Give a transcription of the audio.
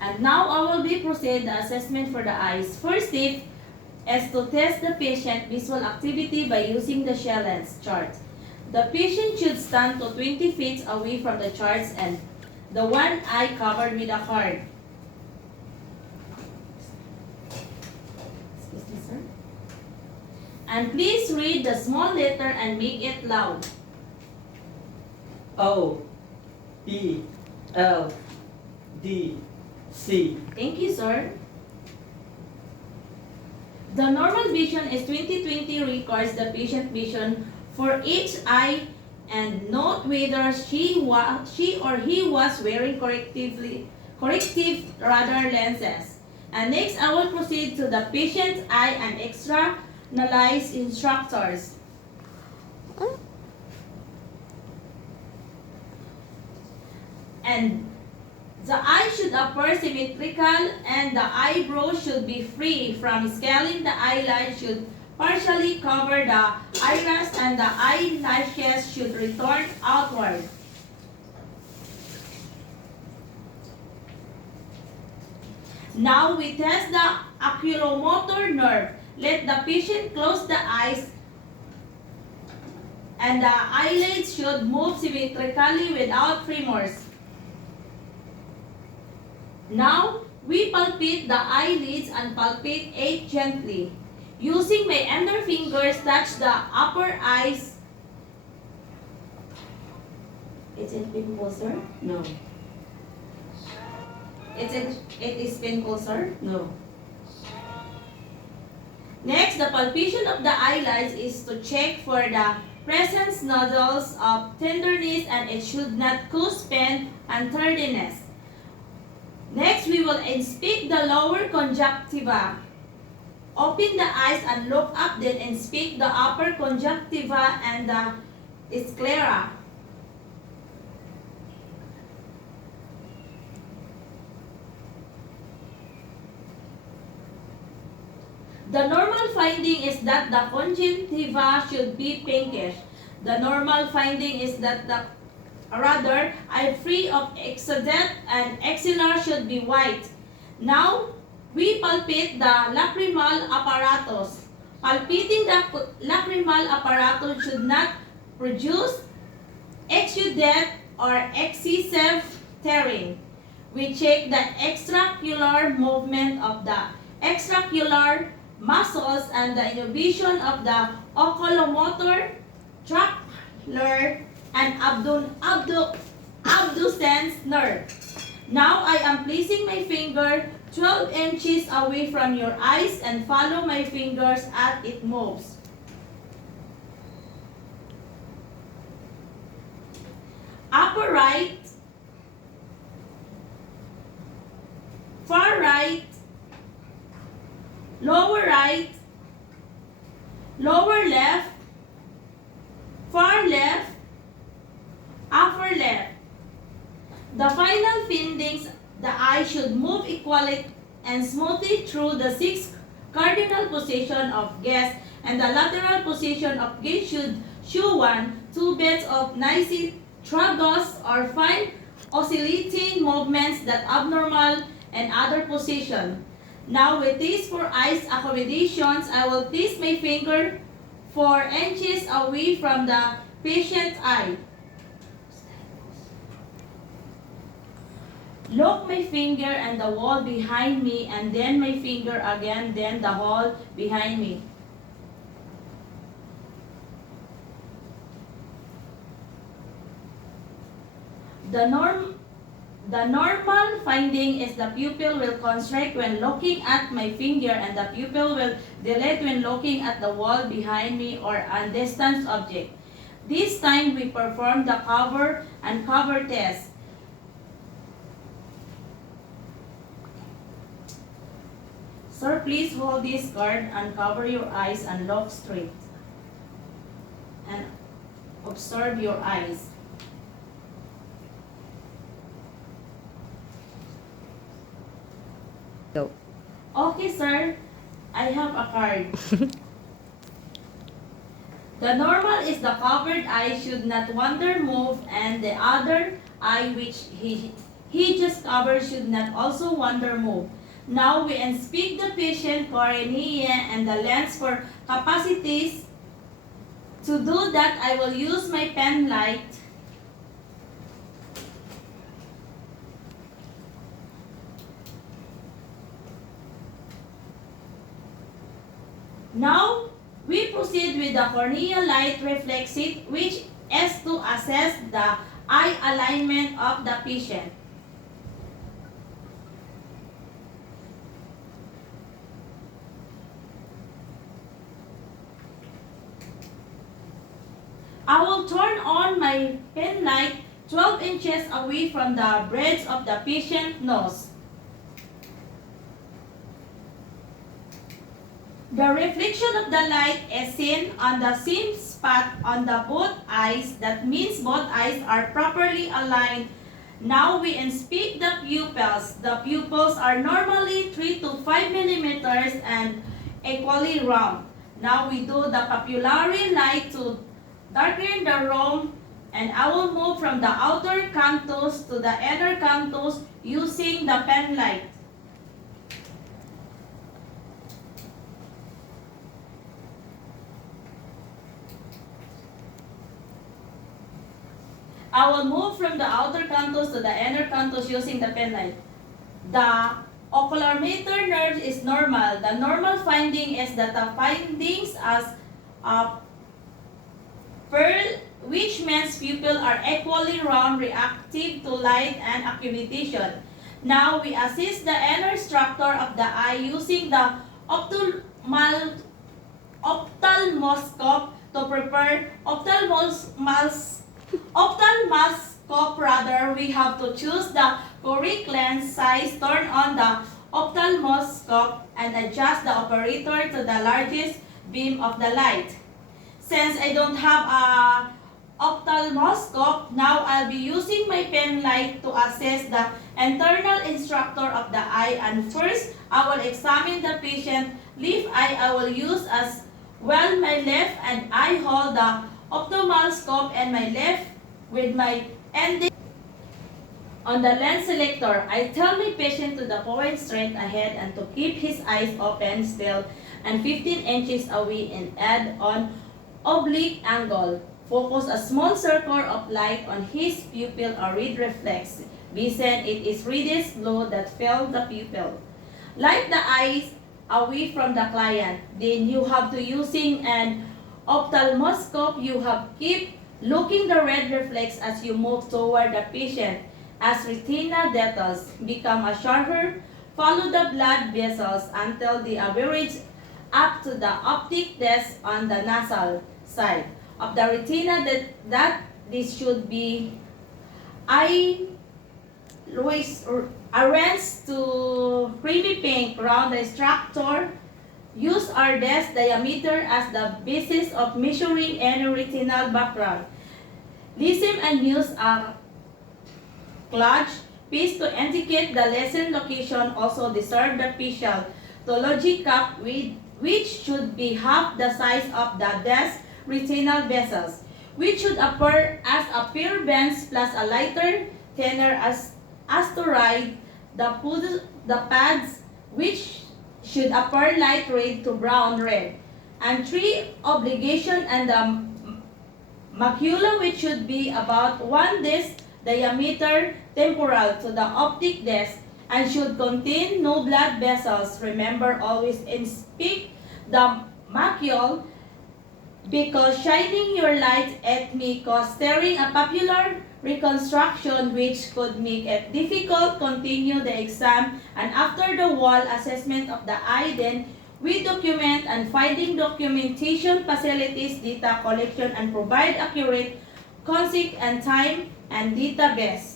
And now I will be proceed the assessment for the eyes. First step is to test the patient visual activity by using the shell lens chart. The patient should stand to 20 feet away from the charts and the one eye covered with a card. Excuse me, sir. And please read the small letter and make it loud. O B L D C. Thank you, sir. The normal vision is 20/20 records the patient vision for each eye and note whether she or he was wearing corrective radar lenses. And next, I will proceed to the patient's eye and externalize instructors. And the eye should appear symmetrical and the eyebrow should be free from scaling. The eyelid should partially cover the iris and the eyelashes should return outward. Now we test the oculomotor nerve. Let the patient close the eyes and the eyelids should move symmetrically without tremors. Now, we palpate the eyelids and palpate it gently. Using my under fingers, touch the upper eyes. Is it painful, sir? No. It is painful, sir? No. Next, the palpation of the eyelids is to check for the presence nodules of tenderness and it should not cause pain and tardiness. Next, we will inspect the lower conjunctiva. Open the eyes and look up, then inspect the upper conjunctiva and the sclera. The normal finding is that the conjunctiva should be pinkish. The normal finding is that eye free of exudate and axilla should be white. Now, we palpate the lacrimal apparatus. Palpating the lacrimal apparatus should not produce exudate or excessive tearing. We check the extraocular movement of the extraocular muscles and the inhibition of the oculomotor, tracheal, and abducens nerve. Now I am placing my finger 12 inches away from your eyes and follow my fingers as it moves. Upper right, far right, lower right, lower left, far left, upper left. The final findings, the eye should move equally and smoothly through the 6 cardinal position of gaze and the lateral position of gaze should show 2 bits of nice tragus or fine oscillating movements that abnormal and other position. Now with these 4 eyes accommodations, I will place my finger 4 inches away from the patient's eye. Look my finger and the wall behind me and then my finger again, then the wall behind me. The normal finding is the pupil will constrict when looking at my finger and the pupil will dilate when looking at the wall behind me or a distant object. This time we perform the cover and cover test. Sir, please hold this card and cover your eyes and look straight. And observe your eyes. Go. Okay, sir. I have a card. The normal is the covered eye should not wander, move, and the other eye which he just covered should not also wander move. Now we inspect the patient cornea and the lens for capacities. To do that, I will use my pen light. Now, we proceed with the corneal light reflexit, which is to assess the eye alignment of the patient. I will turn on my pen light 12 inches away from the bridge of the patient's nose. The reflection of the light is seen on the same spot on the both eyes. That means both eyes are properly aligned. Now we inspect the pupils. The pupils are normally 3 to 5 millimeters and equally round. Now we do the papillary light to darken the room, and I will move from the outer canthus to the inner canthus using the pen light. I will move from the outer canthus to the inner canthus using the pen light. The oculometer nerve is normal. The normal finding is that the findings as a pearl, which means pupils are equally round, reactive to light and accumulation. Now we assess the inner structure of the eye using the ophthalmoscope to prepare ophthalmoscope. Rather, we have to choose the correct lens size, turn on the ophthalmoscope, and adjust the operator to the largest beam of the light. Since I don't have a ophthalmoscope, now I'll be using my pen light to assess the internal structure of the eye, and first I will examine the patient left eye. I will use as well my left, and I hold the ophthalmoscope and my left with my ending on the lens selector. I tell my patient to the point straight ahead and to keep his eyes open still and 15 inches away, and add on oblique angle. Focus a small circle of light on his pupil or read reflex. Bisen, it is reddish glow that fill the pupil. Light the eyes away from the client. Then you have to using an ophthalmoscope. You have keep looking the red reflex as you move toward the patient. As retina details become a sharper, follow the blood vessels until they average up to the optic disc on the nasal side of the retina. That this should be arranged to creamy pink round the structure. Use our disc diameter as the basis of measuring any retinal background. Listen and use a clutch piece to indicate the lesson location. Also discern the facial tology cap, which should be half the size of the disc retinal vessels, which should appear as a pure bench plus a lighter thinner as to ride the pads, which should appear light red to brown red, and 3 obligation, and the macula, which should be about 1 disc diameter temporal to the optic disc and should contain no blood vessels. Remember, always inspect the macule because shining your light at may cause staring a papular reconstruction, which could make it difficult continue the exam. And after the wall assessment of the eye, then we document and finding documentation facilities, data collection, and provide accurate, concise, and time and database.